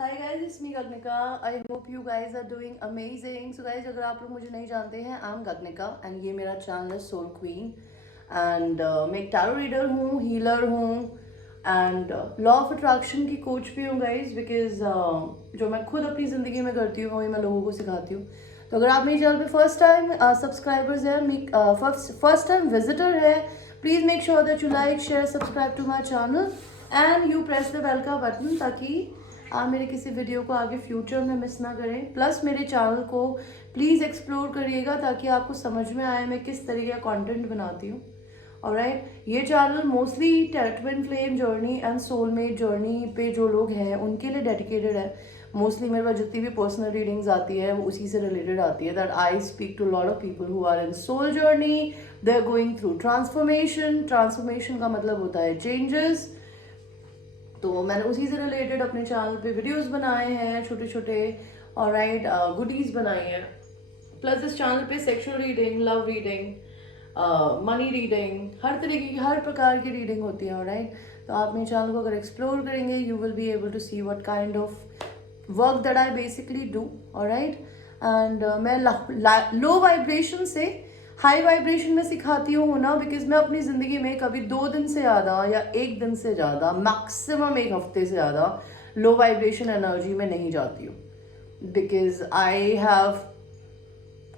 Hi guys, it's me Gagnika. I hope you guys are doing amazing. So guys, अगर आप लोग मुझे नहीं जानते हैं, I'm Gagnika and ये मेरा चैनल है Soul Queen and मैं एक टैरो रीडर हूँ, हीलर हूँ एंड लॉ ऑफ अट्रैक्शन की कोच भी हूँ गाइज बिकॉज जो मैं खुद अपनी ज़िंदगी में करती हूँ वही मैं लोगों को सिखाती हूँ. तो अगर आप मेरे चैनल पे फर्स्ट टाइम सब्सक्राइबर्स हैं, फर्स्ट टाइम विजिटर है, please make sure that you like share subscribe to my channel and you press the bell का बटन ताकि आप मेरे किसी वीडियो को आगे फ्यूचर में मिस ना करें. प्लस मेरे चैनल को प्लीज़ एक्सप्लोर करिएगा ताकि आपको समझ में आए मैं किस तरीके का कंटेंट बनाती हूँ. ऑलराइट, ये channel mostly twin flame journey and soulmate journey पे जो लोग हैं उनके लिए डेडिकेटेड है. मोस्टली मेरे पास जितनी भी पर्सनल रीडिंग्स आती है वो उसी से रिलेटेड आती है. That I speak to lot of people who are in soul journey, they are going through transformation. Transformation का मतलब होता है चेंजेस. तो मैंने उसी से रिलेटेड अपने चैनल पे वीडियोस बनाए हैं छोटे छोटे और राइट गुडीज बनाई हैं. प्लस इस चैनल पे sexual reading, love reading, money reading, हर तरीके की हर प्रकार की रीडिंग होती है. राइट, तो आप मेरे चैनल को अगर एक्सप्लोर करेंगे you will be able to see what kind of work that I basically do. Alright, and मैं लो वाइब्रेशन से हाई वाइब्रेशन में सिखाती हूँ ना बिकॉज मैं अपनी ज़िंदगी में कभी 2 दिन से ज़्यादा या 1 दिन से ज़्यादा मैक्सिमम 1 हफ्ते से ज़्यादा लो वाइब्रेशन एनर्जी में नहीं जाती हूँ. Because I have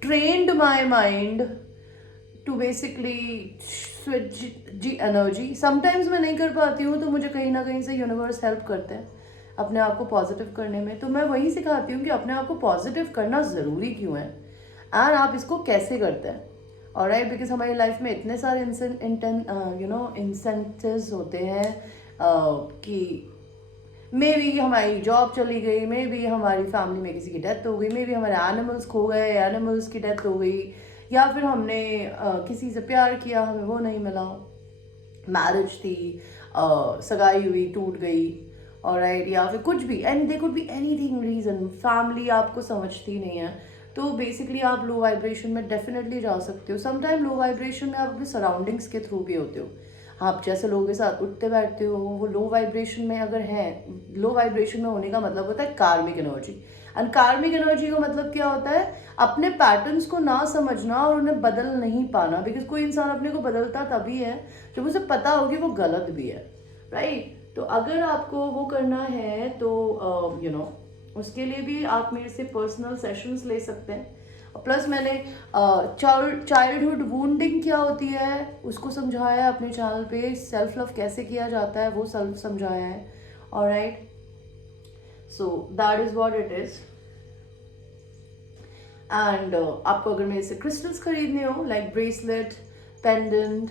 trained my mind to basically switch जी एनर्जी. समटाइम्स मैं नहीं कर पाती हूँ तो मुझे कहीं ना कहीं से यूनिवर्स हेल्प करते हैं अपने आप को पॉजिटिव करने में. तो मैं वही सिखाती हूँ कि अपने आप को पॉजिटिव करना ज़रूरी क्यों है एंड आप इसको कैसे करते हैं. और राइट, बिकॉज हमारी लाइफ में इतने सारे इंसेंटिव्स होते हैं कि मे बी हमारी जॉब चली गई, मे बी हमारी फैमिली में किसी की डेथ हो गई, मे बी हमारे एनिमल्स खो गए, एनिमल्स की डेथ हो गई, या फिर हमने किसी से प्यार किया हमें वो नहीं मिला, मैरिज थी, सगाई हुई टूट गई. और राइट, या फिर कुछ भी and they could be anything reason, family आपको समझती नहीं है. तो बेसिकली आप लो वाइब्रेशन में डेफिनेटली जा सकते हो. समटाइम लो वाइब्रेशन में आप अपने सराउंडिंग्स के थ्रू भी होते हो. आप जैसे लोगों के साथ उठते बैठते हो वो लो वाइब्रेशन में अगर है. लो वाइब्रेशन में होने का मतलब होता है कार्मिक एनर्जी. एंड कार्मिक एनर्जी का मतलब क्या होता है? अपने पैटर्न्स को ना समझना और उन्हें बदल नहीं पाना. बिकॉज कोई इंसान अपने को बदलता तभी है जब उसे पता होगी वो गलत भी है. राइट, तो अगर आपको वो करना है तो उसके लिए भी आप मेरे से पर्सनल सेशंस ले सकते हैं. प्लस मैंने चाइल्डहुड वुंडिंग क्या होती है उसको समझाया है अपने चैनल पे. सेल्फ लव कैसे किया जाता है वो समझाया है. Alright, so that is what it is. And आपको अगर मेरे से क्रिस्टल्स खरीदने हो like bracelet, pendant,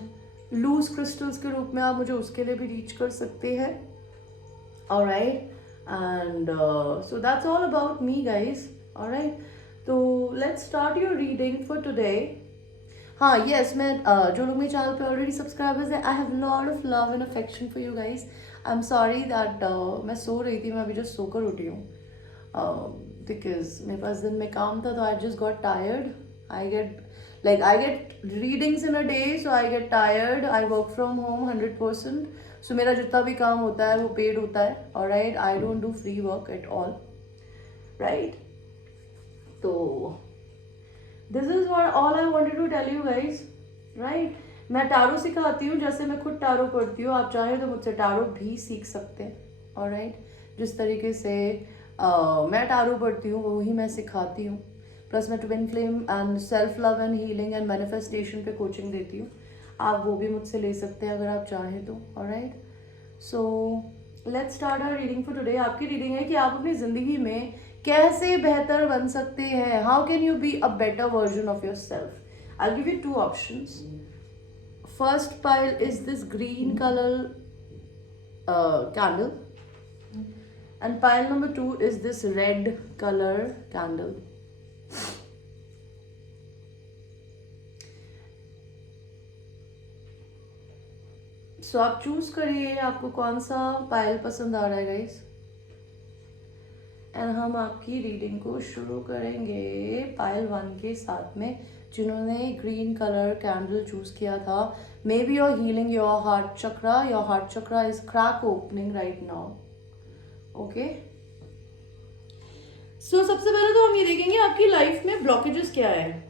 loose crystals के रूप में, आप मुझे उसके लिए भी रीच कर सकते हैं. Alright, and so that's all about me guys. Alright, तो let's start your reading for today. हाँ यस, मैं जो लोग मेरे चैनल पे ऑलरेडी सब्सक्राइबर्स हैं, I have lot of love and affection for you guys. I am sorry that मैं सो रही थी, मैं अभी जस्ट सोकर उठी हूँ बिकॉज मेरे पास दिन में काम था तो I just got tired. I get readings in a day so I get tired. I work from home 100%. सो मेरा जितना भी काम होता है वो पेड होता है. Alright, I don't do free work at all. Right, तो this is all I wanted to tell you guys. Right, मैं टारो सिखाती हूँ जैसे मैं खुद टारो पढ़ती हूँ. आप चाहे तो मुझसे टारो भी सीख सकते हैं. और राइट, जिस तरीके से मैं टारो पढ़ती हूँ वही मैं सिखाती हूँ. प्लस मैं twin flame and self love and healing and manifestation पे कोचिंग देती हूँ. आप वो भी मुझसे ले सकते हैं अगर आप चाहें तो. Alright, so let's start our reading for today. आपकी रीडिंग है कि आप अपनी ज़िंदगी में कैसे बेहतर बन सकते हैं. How can you be a better version of your self. I give you 2 options. First pile is this green color candle, and pile number 2 is this red color candle. So आप चूज करिए आपको कौन सा pile पसंद आ रहा है guys. And हम आपकी रीडिंग को शुरू करेंगे पाइल 1 के साथ में जिन्होंने ग्रीन कलर कैंडल चूज किया था. May be your healing your heart chakra. Your heart chakra is crack opening right now. Okay, सबसे पहले तो हम ये देखेंगे आपकी लाइफ में ब्लॉकेजेस क्या है,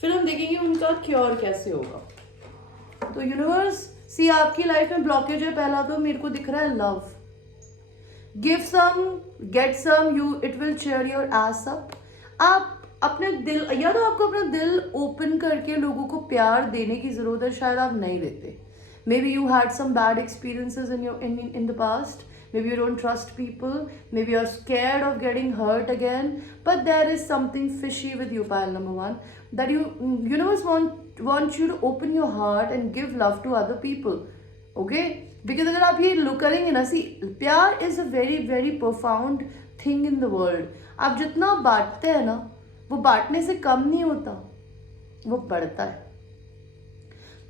फिर हम देखेंगे उनका क्योर कैसे होगा। तो यूनिवर्स सी आपकी लाइफ में ब्लॉकेज है, पहला तो मेरे को दिख रहा है love. Give some get some, you it will cheer your ass up. आप अपने दिल, या तो आपको अपना दिल ओपन करके लोगों को प्यार देने की जरूरत है, शायद आप नहीं देते। Maybe you had some bad experiences in the past. Maybe you don't trust people, maybe you're scared of getting hurt again, but there is something fishy with you, pile number one, that universe wants you to open your heart and give love to other people. Okay, because अगर आप ये look करेंगे ना, सी प्यार is a very very profound thing in the world. आप जितना बांटते हैं ना, वो बांटने से कम नहीं होता, वो बढ़ता है।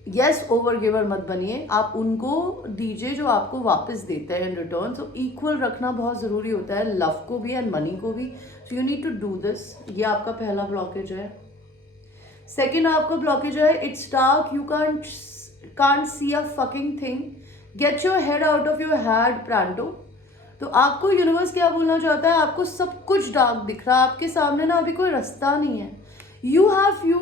यस, ओवर गिवर मत बनिए, आप उनको दीजिए जो आपको वापस देते हैं इन रिटर्न। सो इक्वल रखना बहुत ज़रूरी होता है, लव को भी एंड मनी को भी। So you need to do this. ये आपका पहला ब्लॉकेज है। सेकेंड आपका ब्लॉकेज है it's dark, you can't see a fucking thing, get your head out of your head pronto. तो आपको यूनिवर्स क्या बोलना चाहता है, आपको सब कुछ डार्क दिख रहा है, आपके सामने ना अभी कोई रास्ता नहीं है। You have few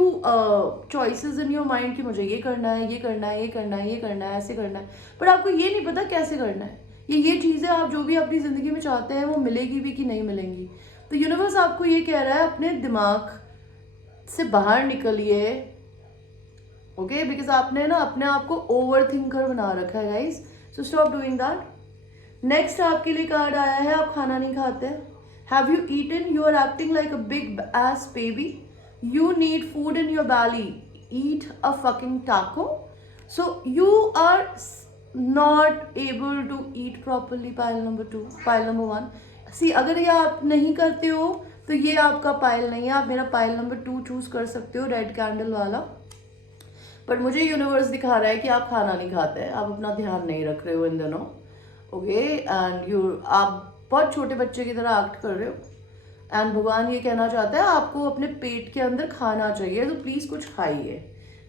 choices in your mind कि मुझे ये करना है, ये करना है, ये करना है, ये करना है, ऐसे करना है, पर आपको ये नहीं पता कैसे करना है। ये चीज़ें आप जो भी अपनी ज़िंदगी में चाहते हैं वो मिलेगी भी कि नहीं मिलेंगी। तो यूनिवर्स आपको ये कह रहा है अपने दिमाग से बाहर निकलिए। ओके, बिकॉज आपने ना अपने आप को ओवर थिंकर बना रखा है guys, so stop doing that. Next आपके लिए कार्ड आया है, आप खाना नहीं खाते। Have you eaten, you are acting like a big ass baby, you need food in your belly, eat a fucking taco. So you are not able to eat properly, pile number 2, pile number 1. See, अगर ये आप नहीं करते हो तो ये आपका pile नहीं है, आप मेरा पाइल नंबर 2 चूज कर सकते हो, रेड कैंडल वाला। पर मुझे यूनिवर्स दिखा रहा है कि आप खाना नहीं खाते हैं, आप अपना ध्यान नहीं रख रहे हो इन दिनों। ओके, एंड आप बहुत छोटे बच्चे की तरह एक्ट कर रहे हो, एंड भगवान ये कहना चाहता है आपको अपने पेट के अंदर खाना चाहिए, तो प्लीज कुछ खाइए।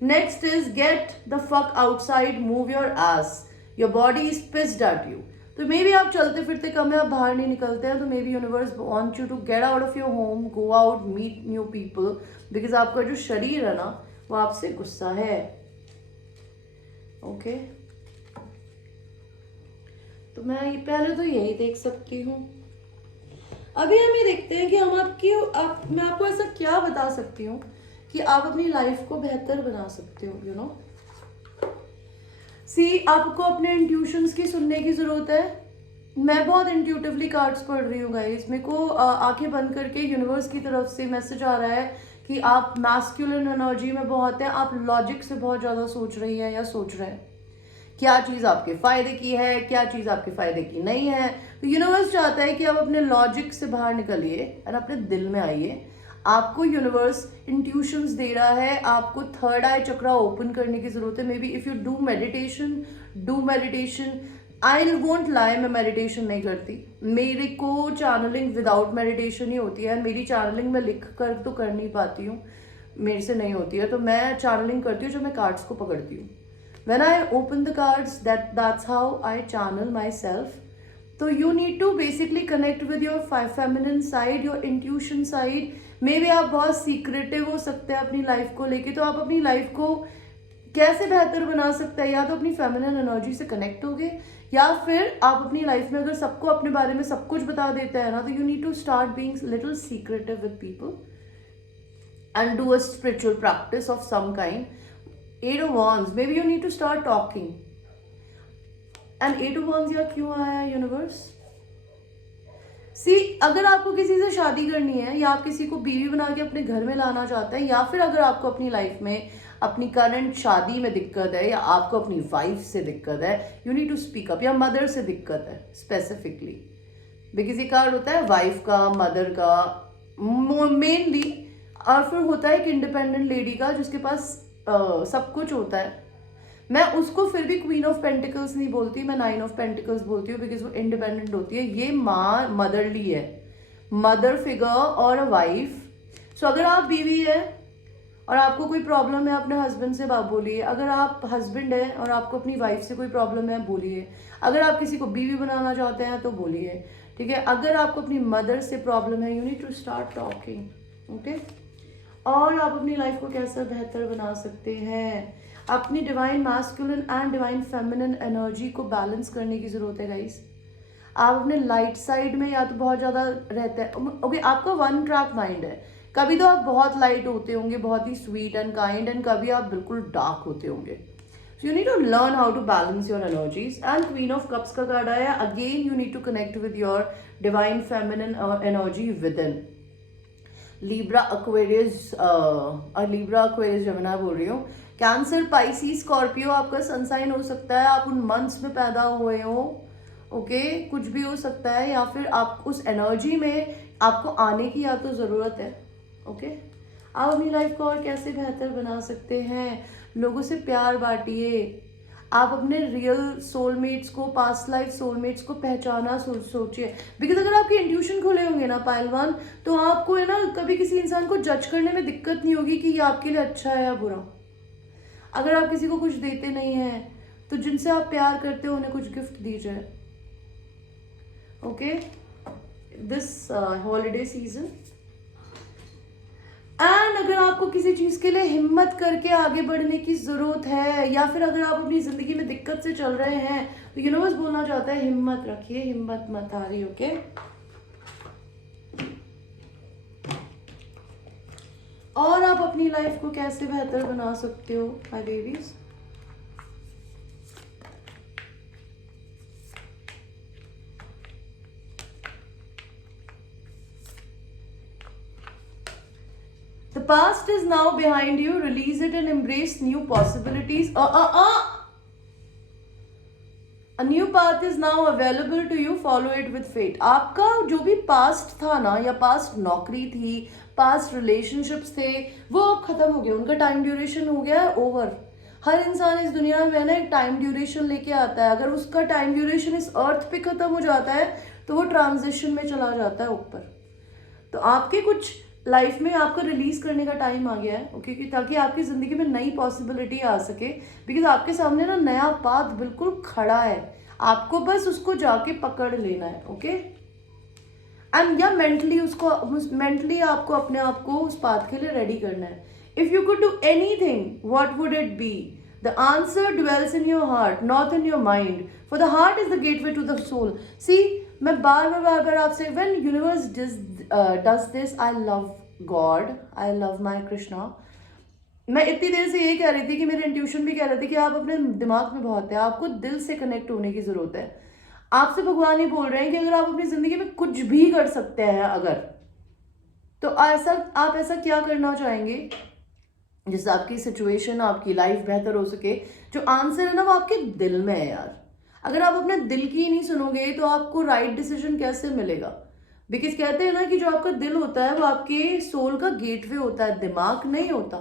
Next is get the fuck outside, move your ass, your body is pissed at you. तो मे बी आप चलते फिरते कम है, आप बाहर नहीं निकलते हैं, तो maybe universe want you to get out of your home, go out, meet new people, because आपका जो शरीर है ना वो आपसे गुस्सा है। ओके, तो मैं पहले तो यही देख सकती हूँ। अभी हम ये देखते हैं कि मैं आपको ऐसा क्या बता सकती हूँ कि आप अपनी लाइफ को बेहतर बना सकते हो। यू नो, सी आपको अपने इंट्यूशंस की सुनने की जरूरत है। मैं बहुत इंट्यूटिवली कार्ड्स पढ़ रही हूँ गाइस, मेरे को आंखें बंद करके यूनिवर्स की तरफ से मैसेज आ रहा है कि आप मैस्कुलिन एनर्जी में बहुत हैं, आप लॉजिक से बहुत ज़्यादा सोच रही है या सोच रहे हैं, क्या चीज़ आपके फ़ायदे की है, क्या चीज़ आपके फ़ायदे की नहीं है। तो यूनिवर्स चाहता है कि आप अपने लॉजिक से बाहर निकलिए और अपने दिल में आइए। आपको यूनिवर्स इंट्यूशंस दे रहा है, आपको थर्ड आई चक्रा ओपन करने की ज़रूरत है। May be if you do meditation. I won't लाई, मैं मेडिटेशन नहीं करती, मेरे को चैनलिंग विदाउट मेडिटेशन ही होती है। मेरी चैनलिंग मैं लिख कर तो कर नहीं पाती हूँ, मेरे से नहीं होती है, तो मैं चैनलिंग करती हूँ जब मैं कार्ड्स को पकड़ती हूँ। When I open the cards, that's how I channel myself. So you need to basically connect with your feminine side, your intuition side. Maybe आप बहुत secretive हो सकते हैं अपनी लाइफ को लेके, तो आप अपनी लाइफ को कैसे बेहतर बना सकते हैं, या तो अपनी feminine एनर्जी से कनेक्ट होगे, या फिर आप अपनी लाइफ में अगर सबको अपने बारे में सब कुछ बता देते हैं ना, तो you need to start being little secretive with people and do a spiritual practice of some kind. 8 of Wands, maybe you need to start talking. And 8 of Wands यहाँ क्यों आया है यूनिवर्स? सी, अगर आपको किसी से शादी करनी है, या आप किसी को बीवी बना के अपने घर में लाना चाहते हैं, या फिर अगर आपको अपनी लाइफ में अपनी करंट शादी में दिक्कत है, या आपको अपनी वाइफ से दिक्कत है, you need to speak up, या मदर से दिक्कत है स्पेसिफिकली, बिकॉज ये कार्ड होता है वाइफ का, मदर का मेनली, और फिर होता है एक इंडिपेंडेंट लेडी का जिसके पास सब कुछ होता है। मैं उसको फिर भी क्वीन ऑफ पेंटिकल्स नहीं बोलती, मैं 9 ऑफ पेंटिकल्स बोलती हूँ, बिकॉज वो इंडिपेंडेंट होती है। ये माँ मदरली है, मदर फिगर और अ वाइफ। सो अगर आप बीवी है और आपको कोई प्रॉब्लम है अपने हस्बैंड से, आप बोलिए। अगर आप हस्बैंड है और आपको अपनी वाइफ से कोई प्रॉब्लम है, बोलिए। अगर आप किसी को बीवी बनाना चाहते हैं तो बोलिए। ठीक है। अगर आपको अपनी मदर से प्रॉब्लम है, you need to start talking, okay. और आप अपनी लाइफ को कैसे बेहतर बना सकते हैं, अपनी divine masculine and divine feminine energy को बैलेंस करने की जरूरत है गाइस। आप अपने लाइट साइड में या तो बहुत ज़्यादा रहते हैं, ओके, आपका वन ट्रैक माइंड है। कभी तो आप बहुत लाइट होते होंगे, बहुत ही स्वीट एंड काइंड, एंड कभी आप बिल्कुल डार्क होते होंगे। So you need to learn how to balance your energies. And queen of cups का कार्ड आया, again you need to connect with your divine feminine energy within. Libra Aquarius, Jamuna बोल रही हूँ। कैंसर, पाइसी, स्कॉर्पियो आपका sun sign हो सकता है। आप उन मंथ्स में पैदा हुए हो, ओके, कुछ भी हो सकता है, या फिर आप उस एनर्जी में आपको आने की या तो ज़रूरत है, ओके। आप अपनी लाइफ को और कैसे बेहतर बना सकते हैं, लोगों से प्यार बांटिए। आप अपने रियल सोलमेट्स को, पास्ट लाइफ सोलमेट्स को पहचाना सोचिए। बिकॉज अगर आपके इंट्यूशन खुले होंगे ना पायलवान, तो आपको है ना कभी किसी इंसान को जज करने में दिक्कत नहीं होगी कि ये आपके लिए अच्छा है या बुरा। अगर आप किसी को कुछ देते नहीं हैं, तो जिनसे आप प्यार करते हो उन्हें कुछ गिफ्ट दीजिए, okay, this holiday season. And अगर आपको किसी चीज़ के लिए हिम्मत करके आगे बढ़ने की ज़रूरत है, या फिर अगर आप अपनी ज़िंदगी में दिक्कत से चल रहे हैं, तो यूनिवर्स बोलना चाहता है हिम्मत रखिए, हिम्मत मत हारिए, ओके। और आप अपनी लाइफ को कैसे बेहतर बना सकते हो my babies. The past is now behind you. Release it and embrace new possibilities. A new path is now available to you. Follow it with faith. आपका जो भी पास्ट था ना, या पास्ट नौकरी थी, पास्ट रिलेशनशिप्स थे, वो अब खत्म हो गया, उनका टाइम ड्यूरेशन हो गया है ओवर। हर इंसान इस दुनिया में ना एक टाइम ड्यूरेशन लेके आता है। अगर उसका टाइम ड्यूरेशन इस अर्थ पे खत्म हो जाता है, तो वो ट्रांजिशन में चला जाता है ऊपर। तो आपके कुछ लाइफ में आपको रिलीज करने का टाइम आ गया है, ओके, ताकि आपकी जिंदगी में नई पॉसिबिलिटी आ सके। बिकॉज आपके सामने ना नया पाथ बिल्कुल खड़ा है, आपको बस उसको जाके पकड़ लेना है, ओके। एंड या मेंटली आपको अपने आप को उस पाथ के लिए रेडी करना है। If you could do anything, what would it be? The answer dwells in your heart, not in your mind. For the heart is the gateway to the soul. See, मैं बार बार आपसे, when universe does this, I love God, I love my Krishna. मैं इतनी देर से ये कह रही थी कि मेरे इंट्यूशन भी कह रहे थे कि आप अपने दिमाग में बहुत है, आपको दिल से कनेक्ट होने की जरूरत है। आपसे भगवान ही बोल रहे हैं कि अगर आप अपनी जिंदगी में कुछ भी कर सकते हैं अगर, तो आप ऐसा क्या करना चाहेंगे जिससे आपकी सिचुएशन, आपकी लाइफ बेहतर हो सके। जो आंसर है ना, वो आपके दिल में है यार। अगर आप अपने दिल की ही नहीं सुनोगे, तो आपको राइट डिसीजन कैसे मिलेगा? बिकॉज कहते हैं ना कि जो आपका दिल होता है वो आपके सोल का गेटवे होता है, दिमाग नहीं होता,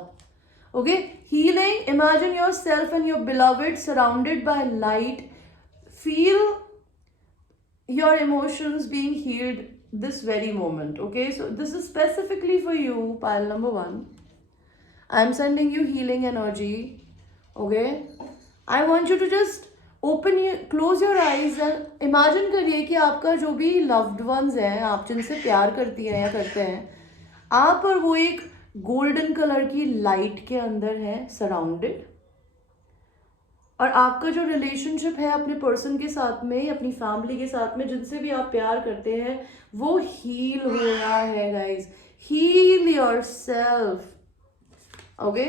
okay. Healing, imagine your self and your beloved surrounded by light, feel your emotions being healed this very moment, okay. So this is specifically for you, pile number 1. I'm sending you healing energy, okay. I want you to just close your eyes and imagine करिए कि आपका जो भी loved ones हैं, आप जिनसे प्यार करती हैं या करते हैं, आप और वो एक गोल्डन कलर की लाइट के अंदर है सराउंडेड, और आपका जो रिलेशनशिप है अपने पर्सन के साथ में, अपनी फैमिली के साथ में, जिनसे भी आप प्यार करते हैं, वो हील हो रहा है guys. Heal yourself, okay.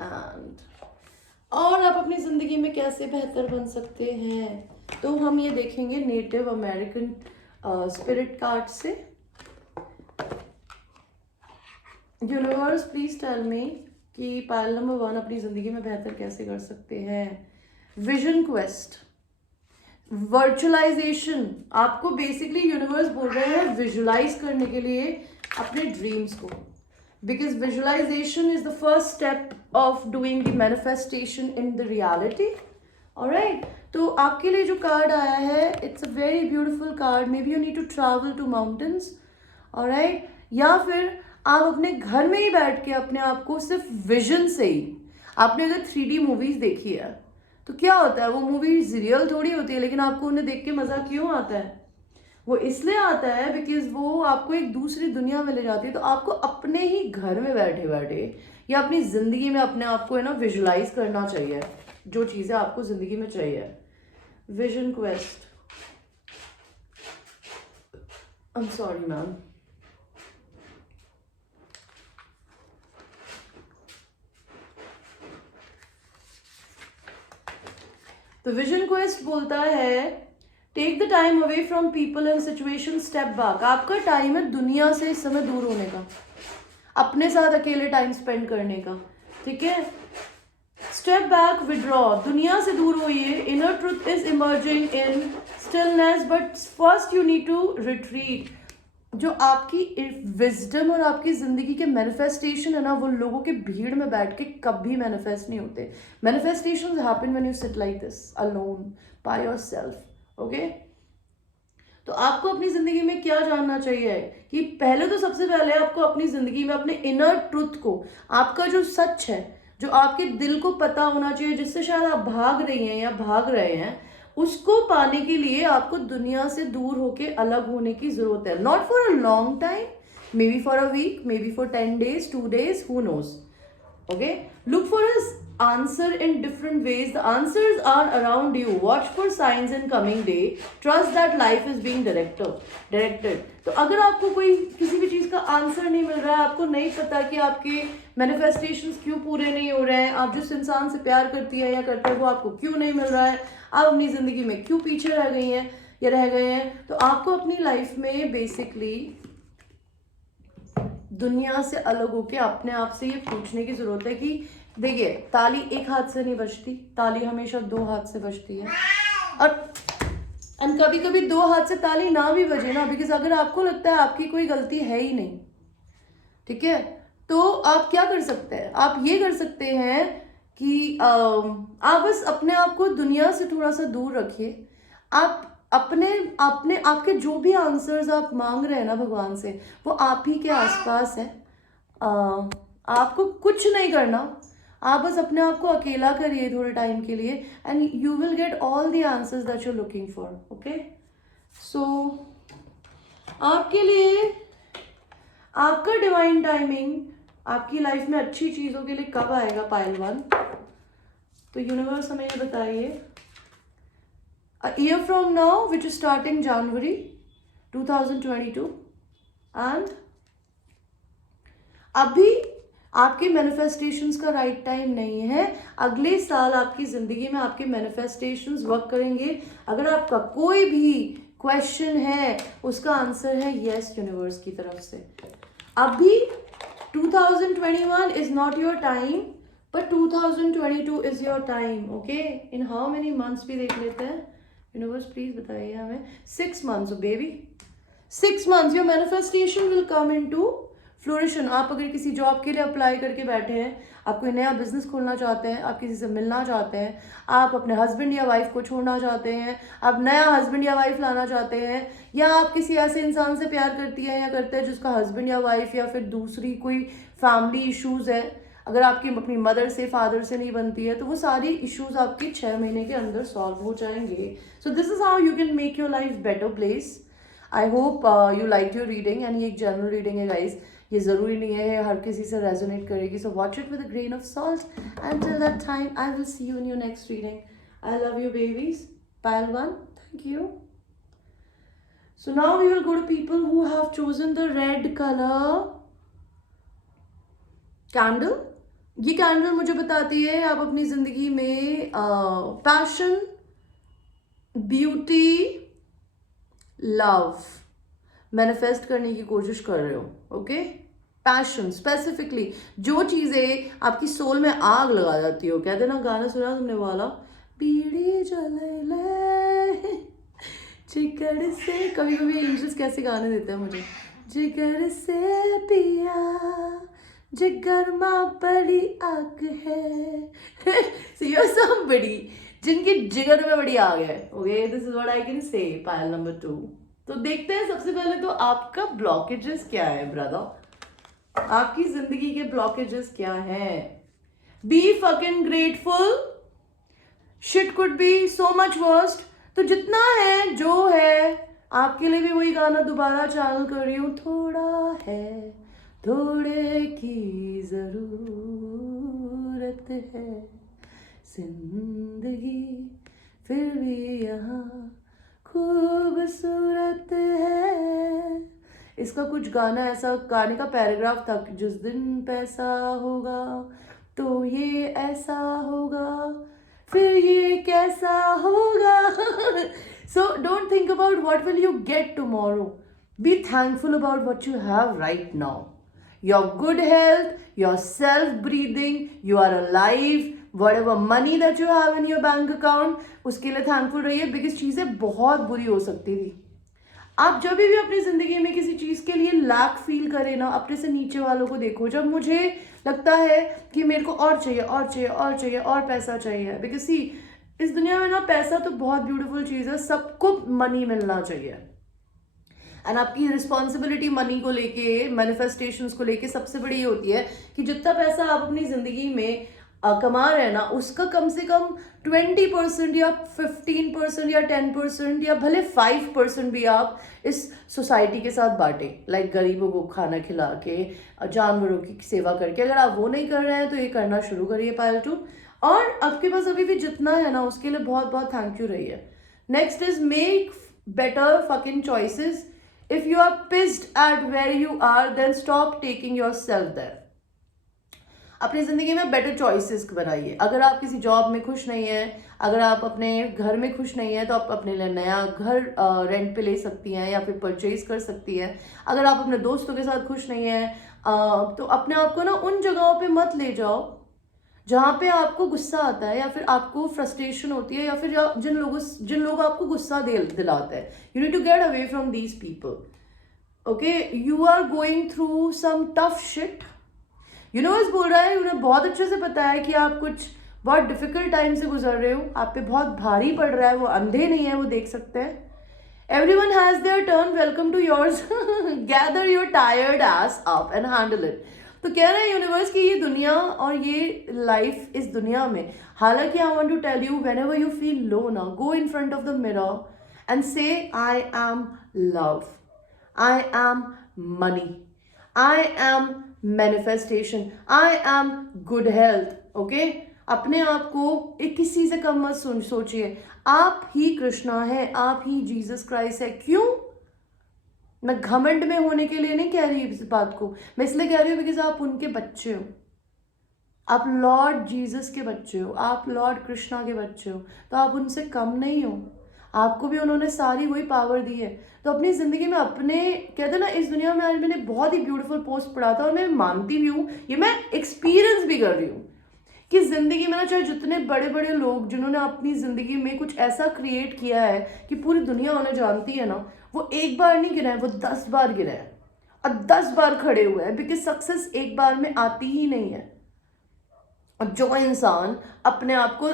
And और आप अपनी जिंदगी में कैसे बेहतर बन सकते हैं, तो हम ये देखेंगे नेटिव अमेरिकन स्पिरिट कार्ड से। यूनिवर्स प्लीज टेल मी कि पायल नंबर 1 अपनी जिंदगी में बेहतर कैसे कर सकते हैं। विजन क्वेस्ट, वर्चुअलाइजेशन, आपको बेसिकली यूनिवर्स बोल रहे हैं विजुलाइज करने के लिए अपने ड्रीम्स को, because visualisation is the first step of doing the manifestation in the reality, alright. तो आपके लिए जो कार्ड आया है, it's a very beautiful card. Maybe you need to travel to mountains, alright, या फिर आप अपने घर में ही बैठ के अपने आप को सिर्फ विजन से ही, आपने अगर 3D मूवीज देखी है तो क्या होता है, वो मूवी रियल थोड़ी होती है, लेकिन आपको उन्हें देख के मजा क्यों आता है? वो इसलिए आता है बिकॉज वो आपको एक दूसरी दुनिया में ले जाती है। तो आपको अपने ही घर में बैठे बैठे या अपनी जिंदगी में अपने आप को है ना विजुलाइज करना चाहिए जो चीजें आपको जिंदगी में चाहिए। Vision quest, I am sorry ma'am. तो विजन क्वेस्ट बोलता है take the time away from people and situation, step back. आपका टाइम है दुनिया से इस समय दूर होने का, अपने साथ अकेले टाइम स्पेंड करने का, ठीक है। स्टेप बैक, विड्रॉ, दुनिया से दूर होइए। Inner truth is emerging in stillness but first you need to retreat. जो आपकी विजडम और आपकी जिंदगी के मैनिफेस्टेशन है ना, वो लोगों के भीड़ में बैठ के कभी मैनिफेस्ट नहीं होते। Manifestation happen when you sit like this alone by yourself, okay. तो आपको अपनी जिंदगी में क्या जानना चाहिए कि पहले तो सबसे पहले आपको अपनी जिंदगी में अपने इनर ट्रुथ को, आपका जो सच है, जो आपके दिल को पता होना चाहिए, जिससे शायद आप भाग रही हैं या भाग रहे हैं, उसको पाने के लिए आपको दुनिया से दूर होके अलग होने की जरूरत है। Not for a long time, maybe for a week, maybe for 10 days, 2 days, who knows, okay? Look for his answer in different ways. The answers are around you. Watch for signs in coming day. Trust that life is being directed. तो अगर आपको कोई किसी भी चीज का answer नहीं मिल रहा है, आपको नहीं पता कि आपके मैनिफेस्टेशंस क्यों पूरे नहीं हो रहे हैं, आप जिस इंसान से प्यार करती है या करते हैं वो आपको क्यों नहीं मिल रहा है, आप अपनी जिंदगी में क्यों पीछे रह गई हैं या रह गए हैं, तो आपको अपनी लाइफ में बेसिकली दुनिया से अलग होके अपने आप से ये पूछने की जरूरत है कि देखिए, ताली एक हाथ से नहीं बजती, ताली हमेशा 2 हाथ से बजती है। और कभी कभी 2 हाथ से ताली ना भी बजे ना, बिकॉज अगर आपको लगता है आपकी कोई गलती है ही नहीं, ठीक है, तो आप क्या कर सकते हैं, आप ये कर सकते हैं कि आप बस अपने आप को दुनिया से थोड़ा सा दूर रखिए। आप अपने अपने आपके जो भी आंसर्स आप मांग रहे हैं ना भगवान से, वो आप ही के आसपास है। आपको कुछ नहीं करना, आप बस अपने आप को अकेला करिए थोड़े टाइम के लिए and you will get all the answers that you are looking for, okay. So आपके लिए आपका डिवाइन टाइमिंग आपकी लाइफ में अच्छी चीजों के लिए कब आएगा पायल 1? तो यूनिवर्स हमें ये बताइए। A year from now, which is starting January 2022, and अभी आपके मैनिफेस्टेशंस का राइट टाइम नहीं है। अगले साल आपकी जिंदगी में आपके मैनिफेस्टेशंस वर्क करेंगे। अगर आपका कोई भी क्वेश्चन है, उसका आंसर है यस यूनिवर्स की तरफ से। अभी 2021 is not your time, but 2022 is your time, okay? In how many months भी देख लेते हैं, यूनिवर्स प्लीज बताइए हमें। 6 months baby, 6 months your manifestation will come into fruition. आप अगर किसी जॉब के लिए अप्लाई करके बैठे हैं, आप कोई नया बिजनेस खोलना चाहते हैं, आप किसी से मिलना चाहते हैं, आप अपने हस्बैंड या वाइफ को छोड़ना चाहते हैं, आप नया हस्बैंड या वाइफ लाना चाहते हैं, या आप किसी ऐसे इंसान से प्यार करती है या करते हैं जिसका हस्बैंड या वाइफ या फिर दूसरी कोई फैमिली इश्यूज है, अगर आपकी अपनी मदर से फादर से नहीं बनती है, तो वो सारी इश्यूज आपकी 6 महीने के अंदर सॉल्व हो जाएंगे। So this is how you can make your life better place. I hope you like your reading, and ये एक जनरल रीडिंग है गाइज, ये ज़रूरी नहीं है हर किसी से रेजोनेट करेगी। So watch it with a grain of salt, and till that time I will see you in your next reading. I love you babies. Pile 1, thank you. So now we will go to people who have chosen the red colour candle. ये candle मुझे बताती है आप अपनी जिंदगी में passion, beauty, love manifest करने की कोशिश कर रहे हो, ओके। पैशन स्पेसिफिकली जो चीजें आपकी सोल में आग लगा जाती हो, कहते ना, गाना सुना तुमने वाला, बीड़ी जले जिगर से, कभी कभी एंजल्स कैसे गाने देते हैं मुझे, जिगर से पिया जिगर माँ बड़ी आग है। So you're somebody जिनकी जिगर में बड़ी आग है, okay. This is what I can say. Pile number 2। तो देखते हैं सबसे पहले तो आपका ब्लॉकेजेस क्या है ब्रदर, आपकी जिंदगी के ब्लॉकेजेस क्या है। Be fucking grateful, shit could be so much worst. तो जितना है जो है, आपके लिए भी वही गाना दोबारा चालू कर रही हूँ। थोड़ा है, थोड़े की जरूरत है, जिंदगी फिर भी यहाँ खूबसूरत है। इसका कुछ गाना ऐसा, गाने का पैराग्राफ था कि जिस दिन पैसा होगा तो ये ऐसा होगा, फिर ये कैसा होगा। So don't think about what will you get tomorrow, be thankful about what you have right now. Your good health, your self breathing, you are alive, whatever money that you have in your bank account, उसके लिए thankful रहिए, because चीज़ें बहुत बुरी हो सकती थी। आप जब भी अपनी जिंदगी में किसी चीज़ के लिए लैक फील करें ना, अपने से नीचे वालों को देखो। जब मुझे लगता है कि मेरे को और चाहिए और चाहिए और चाहिए और पैसा चाहिए, बिकॉज सी इस दुनिया में ना पैसा तो बहुत ब्यूटीफुल चीज़ है, सबको मनी मिलना चाहिए। एंड आपकी रिस्पॉन्सिबिलिटी मनी को लेके, मैनिफेस्टेशंस को लेके सबसे बड़ी ये होती है कि जितना पैसा आप अपनी ज़िंदगी में कमा रहे हैं ना, उसका कम से कम 20% या 15% या 10% या भले 5% भी आप इस सोसाइटी के साथ बांटें। लाइक गरीबों को खाना खिला के, जानवरों की सेवा करके। अगर आप वो नहीं कर रहे हैं तो ये करना शुरू करिए पायल टू। और आपके पास अभी भी जितना है ना, उसके लिए बहुत बहुत थैंक यू रही है। Next is make better fucking choices. If you are pissed at where you are, then stop taking yourself there. अपनी ज़िंदगी में बेटर चॉइसेस बनाइए। अगर आप किसी जॉब में खुश नहीं हैं, अगर आप अपने घर में खुश नहीं हैं, तो आप अपने लिए नया घर रेंट पे ले सकती हैं या फिर परचेज कर सकती हैं। अगर आप अपने दोस्तों के साथ खुश नहीं हैं, तो अपने आप को ना उन जगहों पे मत ले जाओ जहाँ पे आपको गुस्सा आता है या फिर आपको फ्रस्ट्रेशन होती है, या फिर जिन लोग आपको गुस्सा दिलाते हैं। You need to get away from these people. Okay, you are going through some tough shit. Universe बोल रहा है, उन्हें बहुत अच्छे से पता है कि आप कुछ बहुत डिफिकल्ट टाइम से गुजर रहे हो, आप पे बहुत भारी पड़ रहा है। वो अंधे नहीं है, वो देख सकते हैं। Everyone has their turn, welcome to yours. Gather your tired ass up and handle it. तो कह रहे हैं यूनिवर्स की ये दुनिया और ये लाइफ इस दुनिया में, हालांकि I want to tell you, whenever you feel low ना, go in front of the mirror and say I am love, I am money, I am manifestation, I am good health. Okay, अपने आप को एक किसी से कम मत सोचिए। आप ही कृष्णा है, आप ही जीसस क्राइस्ट है। क्यों? मैं घमंड में होने के लिए नहीं कह रही इस बात को, मैं इसलिए कह रही हूँ बिकॉज आप उनके बच्चे हो, आप लॉर्ड जीसस के बच्चे हो, आप लॉर्ड कृष्णा के बच्चे हो, तो आप उनसे कम नहीं हो। आपको भी उन्होंने सारी वही पावर दी है। तो अपनी ज़िंदगी में अपने, कहते हैं ना, इस दुनिया में आज मैंने बहुत ही ब्यूटीफुल पोस्ट पढ़ा था और मैं मानती भी हूँ, ये मैं एक्सपीरियंस भी कर रही हूँ कि ज़िंदगी में ना, चाहे जितने बड़े बड़े लोग जिन्होंने अपनी ज़िंदगी में कुछ ऐसा क्रिएट किया है कि पूरी दुनिया उन्हें जानती है ना, वो एक बार नहीं गिरा है, वो 10 बार गिरा है और 10 बार खड़े हुए हैं। बिकॉज सक्सेस एक बार में आती ही नहीं है। और जो इंसान अपने आप को,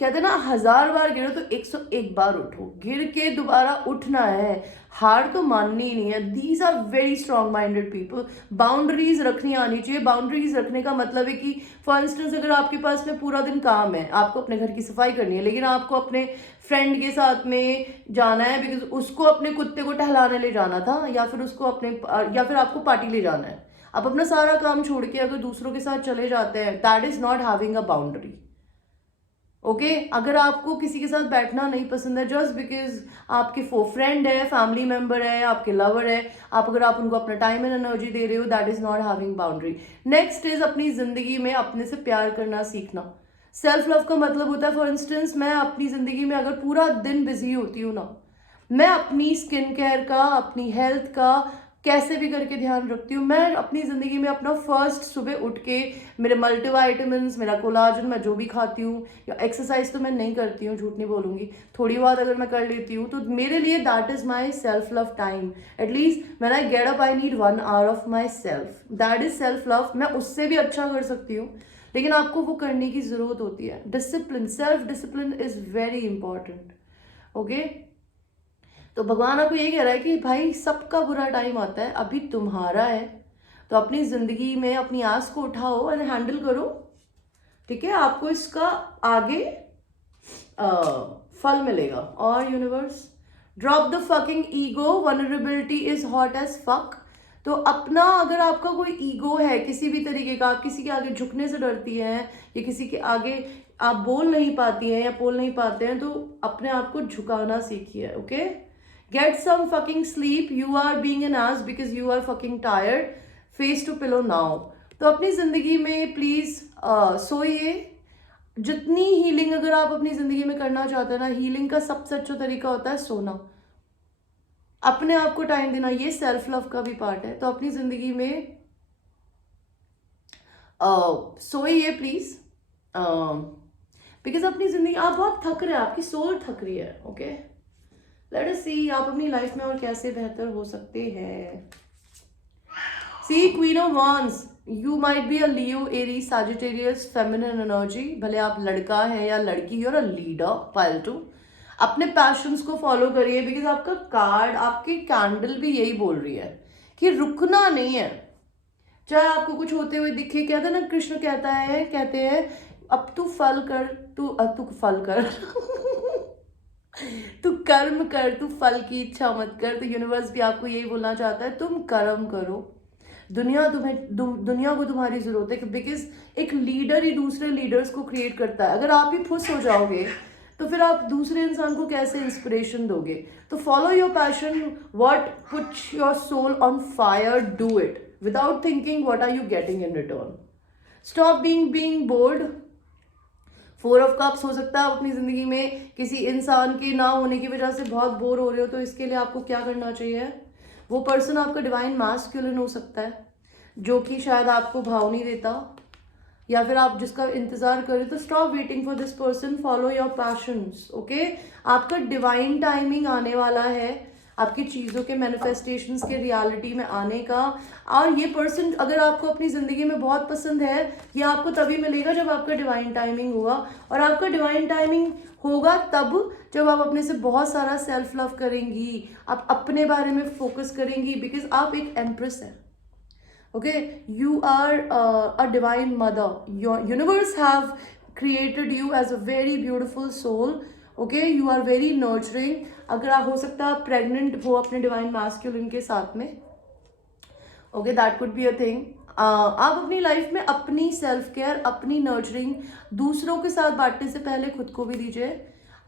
कहते हैं ना, 1000 बार गिरो तो 101 बार उठो, गिर के दोबारा उठना है, हार तो माननी ही नहीं है। These are very strong minded people. Boundaries रखनी आनी चाहिए। बाउंड्रीज रखने का मतलब है कि फॉर इंस्टेंस, अगर आपके पास में पूरा दिन काम है, आपको अपने घर की सफाई करनी है, लेकिन आपको अपने फ्रेंड के साथ में जाना है बिकॉज उसको अपने कुत्ते को टहलाने ले जाना था, या फिर उसको अपने, या फिर आपको पार्टी ले जाना है, आप अपना सारा काम छोड़ के अगर दूसरों के साथ चले जाते हैं, that is not having a boundary. Okay, अगर आपको किसी के साथ बैठना नहीं पसंद है जस्ट बिकॉज आपके फ्रेंड है, फैमिली मेंबर है, आपके लवर है, अगर आप उनको अपना टाइम एंड एनर्जी दे रहे हो, that is not having boundary. Next is अपनी जिंदगी में अपने से प्यार करना सीखना। सेल्फ लव का मतलब होता है, फॉर इंस्टेंस, मैं अपनी जिंदगी में अगर पूरा दिन बिजी होती हूँ ना, मैं अपनी स्किन केयर का, अपनी हेल्थ का कैसे भी करके ध्यान रखती हूँ। मैं अपनी ज़िंदगी में अपना फर्स्ट सुबह उठ के मेरे मल्टीविटामिन्स, मेरा कोलाजन, मैं जो भी खाती हूँ, या एक्सरसाइज तो मैं नहीं करती हूँ, झूठ नहीं बोलूँगी, थोड़ी बहुत अगर मैं कर लेती हूँ, तो मेरे लिए that is my self love time. At least when I get up I need 1 hour of my self, that is self love. मैं उससे भी अच्छा कर सकती हूँ, लेकिन आपको वो करने की ज़रूरत होती है। Discipline, self discipline is very important. Okay, तो भगवान आपको ये कह रहा है कि भाई सबका बुरा टाइम आता है, अभी तुम्हारा है, तो अपनी जिंदगी में अपनी आस को उठाओ और हैंडल करो। ठीक है, आपको इसका आगे फल मिलेगा। और universe, drop the fucking ego, vulnerability is hot as fuck. तो अपना, अगर आपका कोई ईगो है किसी भी तरीके का, आप किसी के आगे झुकने से डरती हैं या किसी के आगे आप बोल नहीं पाती हैं या बोल नहीं पाते हैं, तो अपने आप को झुकाना सीखिए। Okay, get some fucking sleep, you are being an ass because you are fucking tired, face to pillow now. तो अपनी जिंदगी में प्लीज सोइए। जितनी हीलिंग अगर आप अपनी जिंदगी में करना चाहते हैं ना, हीलिंग का सबसे अच्छा तरीका होता है सोना, अपने आप को टाइम देना। ये सेल्फ लव का भी पार्ट है। तो अपनी जिंदगी में सोइए प्लीज, बिकॉज अपनी जिंदगी, आप बहुत थक रहे हैं, आपकी सोल थक रही है। ओके, लेट अस सी आप अपनी लाइफ में और कैसे बेहतर हो सकते हैं। See queen of wands, you might be a Leo, Aries, Sagittarius, feminine energy. भले आप लड़का है या लड़की, you're a leader, pile two. अपने पैशंस को फॉलो करिए, बिकॉज आपका कार्ड, आपकी कैंडल भी यही बोल रही है कि रुकना नहीं है। चाहे आपको कुछ होते हुए दिखे, कहते हैं ना, कृष्ण कहते हैं अब तू फल कर, तू फल कर तू कर्म कर, तू फल की इच्छा मत कर। तो यूनिवर्स भी आपको यही बोलना चाहता है, तुम कर्म करो। दुनिया को तुम्हारी जरूरत है, बिकॉज एक लीडर ही दूसरे लीडर्स को क्रिएट करता है। अगर आप ही फुस हो जाओगे तो फिर आप दूसरे इंसान को कैसे इंस्पिरेशन दोगे। तो follow your passion, what puts your soul on fire, do it without thinking what are you getting in return. Stop being bold. 4 of cups, हो सकता है आप अपनी जिंदगी में किसी इंसान के ना होने की वजह से बहुत बोर हो रहे हो। तो इसके लिए आपको क्या करना चाहिए, वो पर्सन आपका डिवाइन मास्कुलिन हो सकता है जो कि शायद आपको भाव नहीं देता, या फिर आप जिसका इंतजार करें। तो stop waiting for this person, follow your passions. Okay, आपका डिवाइन टाइमिंग आने वाला है, आपकी चीज़ों के मैनिफेस्टेशंस के रियलिटी में आने का। और ये पर्सन अगर आपको अपनी ज़िंदगी में बहुत पसंद है, ये आपको तभी मिलेगा जब आपका डिवाइन टाइमिंग हुआ। और आपका डिवाइन टाइमिंग होगा तब जब आप अपने से बहुत सारा सेल्फ लव करेंगी, आप अपने बारे में फोकस करेंगी, बिकॉज आप एक एम्प्रेस है। Okay, you are a divine mother. Your universe have created you as a very beautiful soul. Okay, you are very nurturing. अगर आप, हो सकता है आप प्रेग्नेंट हो अपने डिवाइन मास्कुलिन के साथ में। Okay, that could be a thing. आप अपनी लाइफ में अपनी सेल्फ केयर, अपनी नर्चरिंग दूसरों के साथ बांटने से पहले खुद को भी दीजिए।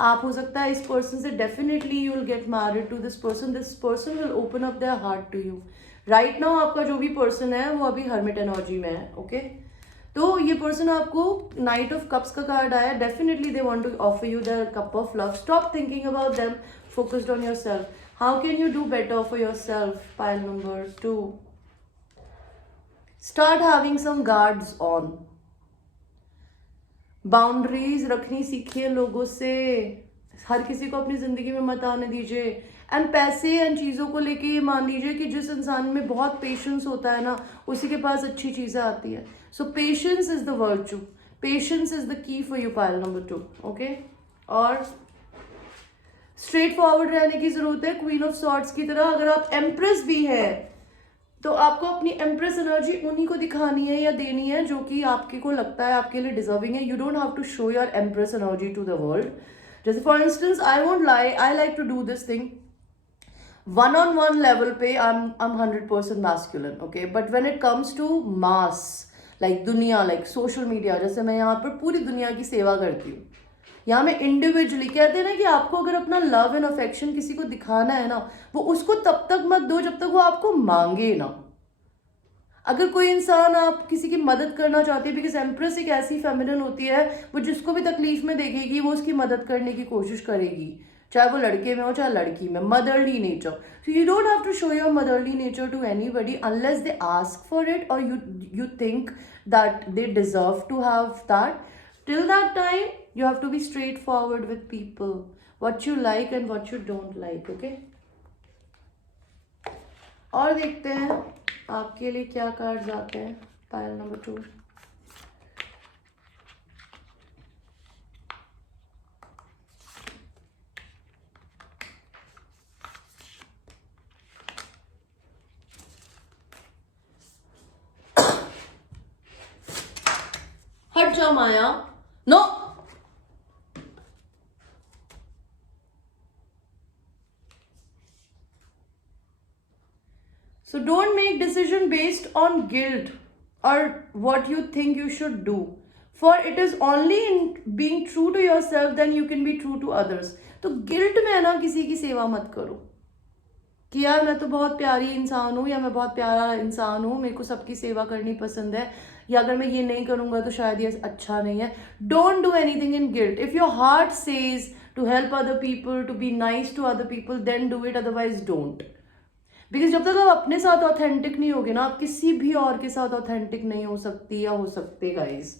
आप, हो सकता है इस पर्सन से definitely you will get married to this person will open up their heart to you. Right now आपका जो भी पर्सन है वो अभी हर्मिट एनर्जी में है। ओके, तो ये पर्सन आपको नाइट ऑफ कप्स का कार्ड आया, definitely they want to offer you the cup of love. Stop thinking about them, focused on yourself. How can you do better for yourself, pile number 2। Start having some guards on, boundaries रखनी सीखिए लोगों से, हर किसी को अपनी जिंदगी में मत आने दीजिए। एंड पैसे एंड चीज़ों को लेके ये मान लीजिए कि जिस इंसान में बहुत पेशेंस होता है ना, उसी के पास अच्छी चीज़ें आती है। So patience is the virtue, patience is the key for you, pile number 2। Okay, और स्ट्रेट फॉरवर्ड रहने की जरूरत है क्वीन ऑफ सॉर्ड्स की तरह। अगर आप एम्प्रेस भी है तो आपको अपनी एम्प्रेस एनर्जी उन्हीं को दिखानी है या देनी है जो कि आपके को लगता है आपके लिए डिजर्विंग है। You don't have to show your empress energy to the world. जैसे for instance, I won't lie, I like to do this thing one-on-one level पे I'm 100% masculine, okay, but when it comes to mass, like दुनिया, like social media, जैसे मैं यहाँ पर पूरी दुनिया की सेवा करती हूँ, यहाँ मैं इंडिविजुअली, कहते हैं ना कि आपको अगर अपना लव एंड अफेक्शन किसी को दिखाना है ना, वो उसको तब तक मत दो जब तक वो आपको मांगे ना। अगर कोई इंसान, आप किसी की मदद करना चाहती है, बिकॉज एम्प्रेस एक ऐसी फेमिनिन होती है, वो जिसको भी तकलीफ में देखेगी वो उसकी मदद करने की कोशिश करेगी, चाहे वो लड़के में हो चाहे लड़की में। Motherly nature, so you don't have to show your motherly nature to anybody unless they ask for it और you think that they deserve to have that. Till that time you have to be straightforward with people, what you like and what you don't like. Okay, और देखते हैं आपके लिए क्या cards आते हैं, pile number 2। हट जाओ माया, no, So don't make decision based on guilt or what you think you should do, for it is only in being true to yourself then you can be true to others. तो guilt में ना किसी की सेवा मत करो कि यार मैं तो बहुत प्यारी इंसान हूँ या मैं बहुत प्यारा इंसान हूँ, मेरे को सबकी सेवा करनी पसंद है, या अगर मैं ये नहीं करूँगा तो शायद ये अच्छा नहीं है. Don't do anything in guilt. If your heart says to help other people, to be nice to other people, then do it, otherwise don't. Because जब तक आप अपने साथ ऑथेंटिक नहीं होगे ना, आप किसी भी और के साथ ऑथेंटिक नहीं हो सकती या हो सकते guys.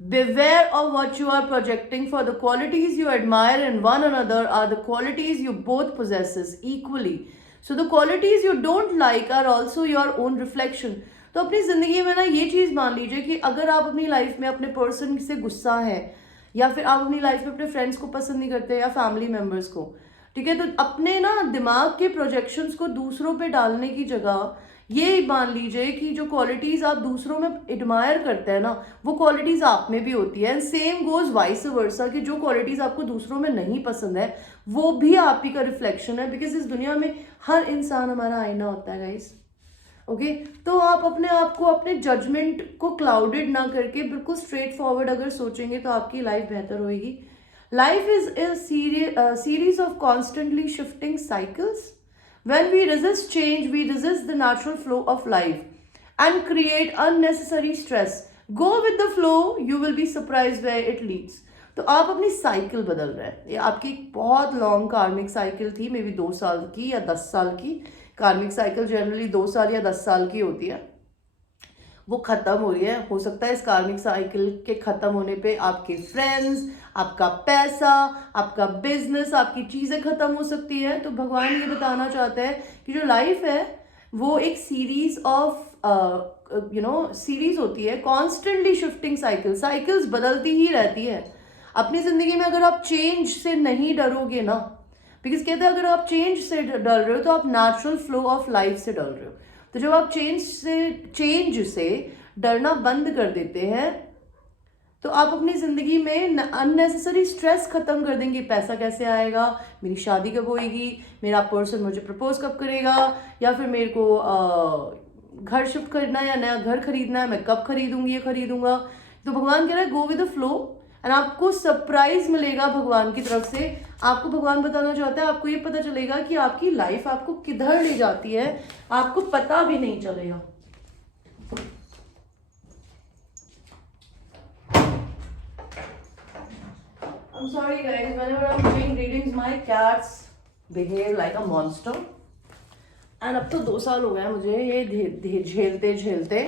Beware of what you are projecting, for the qualities you admire in one another are the qualities you both possesses equally. So the qualities you don't like are also your own reflection. तो अपनी ज़िंदगी में ना ये चीज़ मान लीजिए कि अगर आप अपनी लाइफ में अपने पर्सन से गुस्सा है, या फिर आप अपनी लाइफ में अपने फ्रेंड्स को पसंद नहीं करते या फैमिली मेम्बर्स को, ठीक है, तो अपने ना दिमाग के प्रोजेक्शंस को दूसरों पे डालने की जगह ये मान लीजिए कि जो क्वालिटीज आप दूसरों में एडमायर करते हैं ना, वो क्वालिटीज आप में भी होती है. And same goes vice versa, कि जो क्वालिटीज आपको दूसरों में नहीं पसंद है वो भी आप ही का रिफ्लेक्शन है. बिकॉज इस दुनिया में हर इंसान हमारा आईना होता है गाइस. ओके, तो आप अपने आप को, अपने जजमेंट को क्लाउडेड ना करके बिल्कुल स्ट्रेट फॉरवर्ड अगर सोचेंगे तो आपकी लाइफ बेहतर होगी. Life is a series of constantly shifting cycles. When we resist change, we resist the natural flow of life and create unnecessary stress. Go with the flow, you will be surprised where it leads. तो आप अपनी cycle बदल रहे हैं. ये आपकी एक बहुत लॉन्ग कार्मिक साइकिल थी, मे बी 2 साल की या 10 साल की. कार्मिक साइकिल जनरली 2 साल या 10 साल की होती है. वो खत्म हो रही है. हो सकता है इस कार्मिक साइकिल के खत्म होने पे आपके फ्रेंड्स, आपका पैसा, आपका बिजनेस, आपकी चीजें खत्म हो सकती है. तो भगवान ये बताना चाहते हैं कि जो लाइफ है वो एक सीरीज ऑफ सीरीज होती है, कॉन्स्टेंटली शिफ्टिंग साइकिल्स बदलती ही रहती है. अपनी जिंदगी में अगर आप चेंज से नहीं डरोगे ना, बिकॉज कहते हैं अगर आप चेंज से डर रहे हो तो आप नेचुरल फ्लो ऑफ लाइफ से डर रहे हो. तो जब आप चेंज से डरना बंद कर देते हैं तो आप अपनी ज़िंदगी में अननेसेसरी स्ट्रेस ख़त्म कर देंगे. पैसा कैसे आएगा, मेरी शादी कब होएगी, मेरा पर्सन मुझे प्रपोज कब करेगा, या फिर मेरे को घर शिफ्ट करना है या नया घर खरीदना है, मैं कब खरीदूंगी या खरीदूंगा. तो भगवान कह रहा है go with the flow, and आपको सरप्राइज मिलेगा भगवान की तरफ से. आपको भगवान बताना चाहता है, आपको ये पता चलेगा कि आपकी लाइफ आपको किधर ले जाती है, आपको पता भी नहीं चलेगा. I'm sorry guys, whenever I'm doing readings, my cats behave like a monster. And अब तो 2 साल हो गए मुझे ये झेलते झेलते,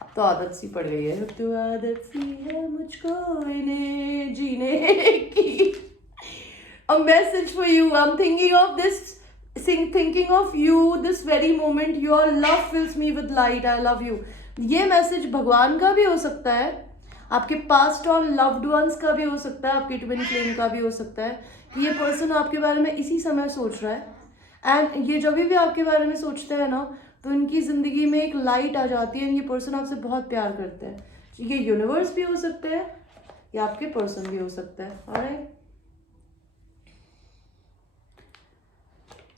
अब तो आदत सी पड़ गई है. अब तो आदत सी है मुझको इन्हें जीने की. A message for you. I'm thinking of this, thinking of you this very moment. Your love fills me with light. I love you. ये मैसेज भगवान का भी हो सकता है, आपके पास्ट और लव्ड वंस का भी हो सकता है, आपके ट्विन फ्लेम का भी हो सकता है कि ये पर्सन आपके बारे में इसी समय सोच रहा है. एंड ये जब भी आपके बारे में सोचते हैं ना तो इनकी ज़िंदगी में एक लाइट आ जाती है. ये पर्सन आपसे बहुत प्यार करते हैं. ये यूनिवर्स भी हो सकते हैं या आपके पर्सन भी हो सकता है. ऑलराइट,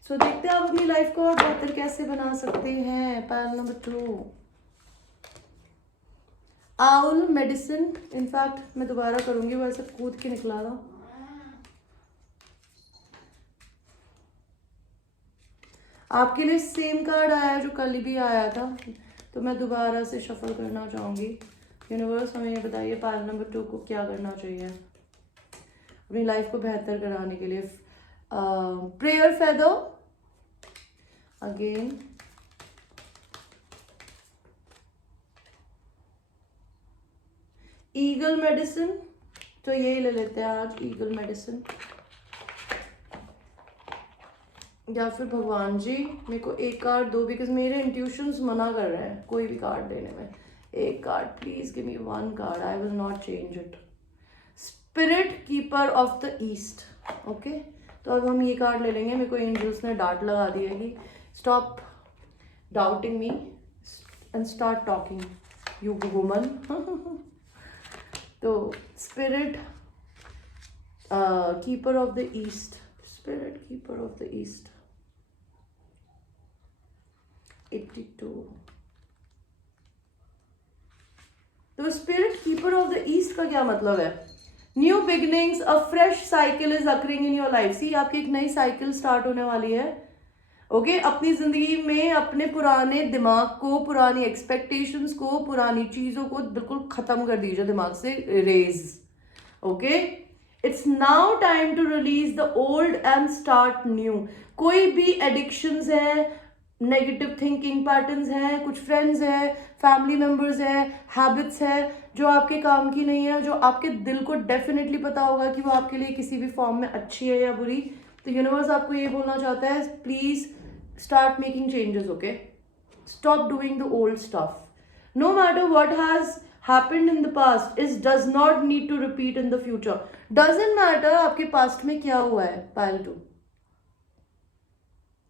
सो देखते हैं आप अपनी लाइफ को और बेहतर कैसे बना सकते हैं. Panel number 2, owl medicine. In fact मैं दोबारा करूंगी, वो ऐसे कूद के निकला था. आपके लिए सेम कार्ड आया है जो कल भी आया था, तो मैं दोबारा से शफल करना चाहूंगी. यूनिवर्स हमें ये बताइए पायल नंबर 2 को क्या करना चाहिए अपनी लाइफ को बेहतर कराने के लिए. Prayer feather again, eagle medicine. तो यही ले लेते हैं आज, ईगल मेडिसिन. या फिर भगवान जी मेरे को एक कार्ड दो, बिकॉज मेरे इंट्यूशंस मना कर रहे हैं कोई भी कार्ड देने में. एक card please give me 1 card, I will not change it. Spirit keeper of the east. Okay, तो अब हम ये कार्ड ले लेंगे. मेरे को एंजल्स ने डांट लगा दी है कि stop doubting me and start talking you woman. तो spirit keeper of the east, spirit keeper of the east. 82। तो spirit keeper of the east का क्या मतलब है? New beginnings, a fresh cycle is occurring in your life. See आपकी एक नई cycle start होने वाली है। ओके अपनी जिंदगी में अपने पुराने दिमाग को, पुरानी एक्सपेक्टेशंस को, पुरानी चीजों को बिल्कुल खत्म कर दीजिए दिमाग से, erase. Okay it's now time to release the old and start new. कोई भी एडिक्शंस है, नेगेटिव थिंकिंग पैटर्न्स हैं, कुछ फ्रेंड्स हैं, फैमिली मेंबर्स हैं, हैबिट्स हैं जो आपके काम की नहीं है, जो आपके दिल को डेफिनेटली पता होगा कि वो आपके लिए किसी भी फॉर्म में अच्छी है या बुरी, तो यूनिवर्स आपको ये बोलना चाहता है please start making changes. Okay, stop doing the old stuff. No matter what has happened in the past is does not need to repeat in the future. Doesn't matter आपके पास्ट में क्या हुआ है पायल टू,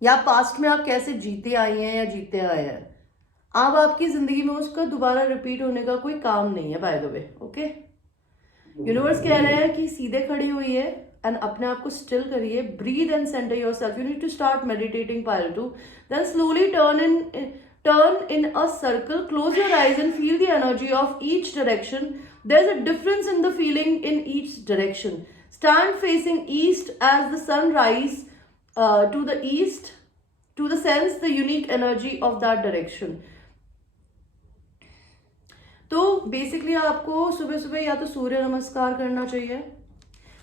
या past में आप कैसे जीते आई हैं या जीते आए हैं, अब आपकी जिंदगी में उसका दोबारा रिपीट होने का कोई काम नहीं है by the way. Okay universe कह रहे हैं कि सीधे खड़ी हुई है एंड अपने आप को स्टिल करिए, breathe and centre yourself. You need to start meditating pile two, then slowly turn in a circle, close your eyes and feel the energy of each direction. There's a difference in the feeling in each direction. Stand facing east as the sun rise to the east, to the sense the unique energy of that direction. तो basically आपको सुबह सुबह या तो सूर्य नमस्कार करना चाहिए,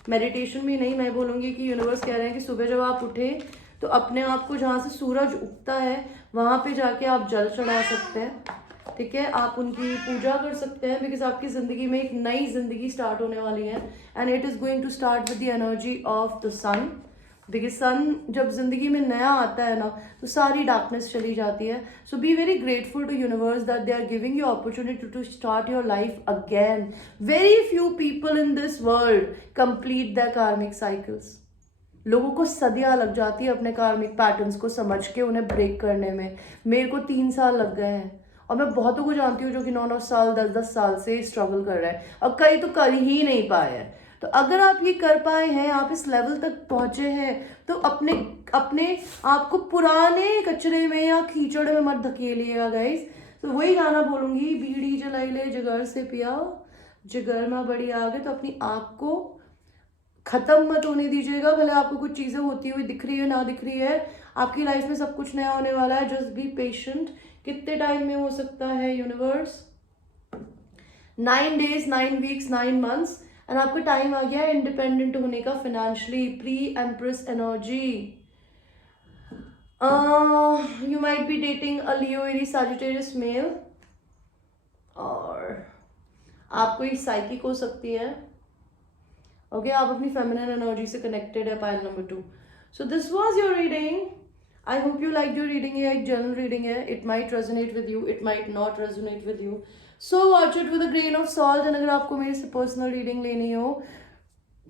meditation भी नहीं, मैं बोलूँगी कि यूनिवर्स कह रहे हैं कि सुबह जब आप उठे तो अपने आप को जहाँ से सूरज उगता है वहाँ पे जाके आप जल चढ़ा सकते हैं, ठीक है, आप उनकी पूजा कर सकते हैं, बिकॉज आपकी ज़िंदगी में एक नई जिंदगी स्टार्ट होने वाली है and it is going to start with the energy of the sun. Because sun जब जिंदगी में नया आता है ना तो सारी डार्कनेस चली जाती है। So be very grateful to universe that they are giving you opportunity to start your life again. Very few people in this world complete the karmic cycles. लोगों को सदियां लग जाती है अपने कार्मिक पैटर्न्स को समझ के उन्हें ब्रेक करने में। मेरे को 3 साल लग गए हैं और मैं बहुतों को जानती हूँ जो कि 9-9 साल 10-10 साल से स्ट्रगल कर रहे हैं और कई तो कर ही नहीं पाए हैं। तो अगर आप ये कर पाए हैं, आप इस लेवल तक पहुंचे हैं, तो अपने आप को पुराने कचरे में या कीचड़ में मत धकेलिएगा गाइस। तो वही गाना बोलूंगी, बीड़ी जलाई ले जिगर से पियाओ, जिगर में बड़ी आग है। तो अपनी आग को खत्म मत होने दीजिएगा, भले आपको कुछ चीजें होती हुई दिख रही है ना दिख रही है, आपकी लाइफ में सब कुछ नया होने वाला है। Just be patient. कितने टाइम में हो सकता है universe? 9 days, 9 weeks, 9 months, and आपका टाइम आ गया इंडिपेंडेंट होने का फाइनेंशियली। प्री empress energy. You might be dating a Leo Aries Sagittarius male, और आपको ये साइकिक हो सकती है। ओके आप अपनी फेमिनिन एनर्जी से कनेक्टेड है, pile number 2। So this was your reading. I hope you like your reading. ये एक जनरल रीडिंग है, it might resonate with you, it might not resonate with you, so watch it with a grain of salt. And अगर आपको मेरे से personal reading लेनी हो,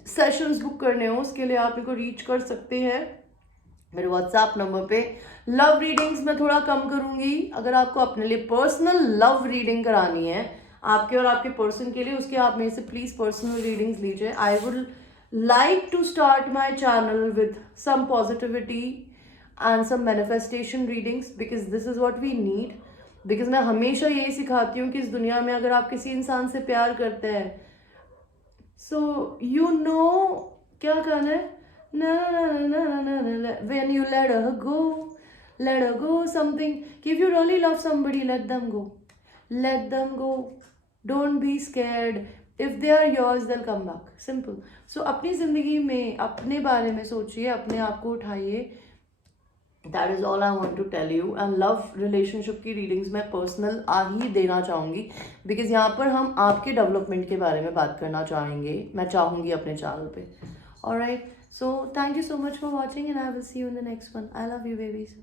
sessions book करने हो, उसके लिए आप मेरे को रीच कर सकते हैं मेरे व्हाट्सएप नंबर पे। लव रीडिंग्स मैं थोड़ा कम करूंगी। अगर आपको अपने लिए पर्सनल लव रीडिंग करानी है आपके और आपके पर्सन के लिए, उसके आप मेरे से प्लीज पर्सनल रीडिंग्स लीजिए। I would like to start my channel with some positivity and some manifestation readings, because this is what we need. Because मैं हमेशा यही सिखाती हूँ कि इस दुनिया में अगर आप किसी इंसान से प्यार करते हैं, सो यू नो क्या कहना है, na na na na na na, when you let her go something, if you really love somebody, let them go, don't be scared, if they are yours they'll come back, simple. So अपनी जिंदगी में अपने बारे में सोचिए, अपने आप को उठाइए। That is all I want to tell you. And love relationship की रीडिंग्स मैं पर्सनल आ ही देना चाहूँगी, बिकॉज यहाँ पर हम आपके डेवलपमेंट के बारे में बात करना चाहेंगे, मैं चाहूँगी अपने चैनल पे। Alright, so thank you so much for watching and I will see you in the next one. I love you babies.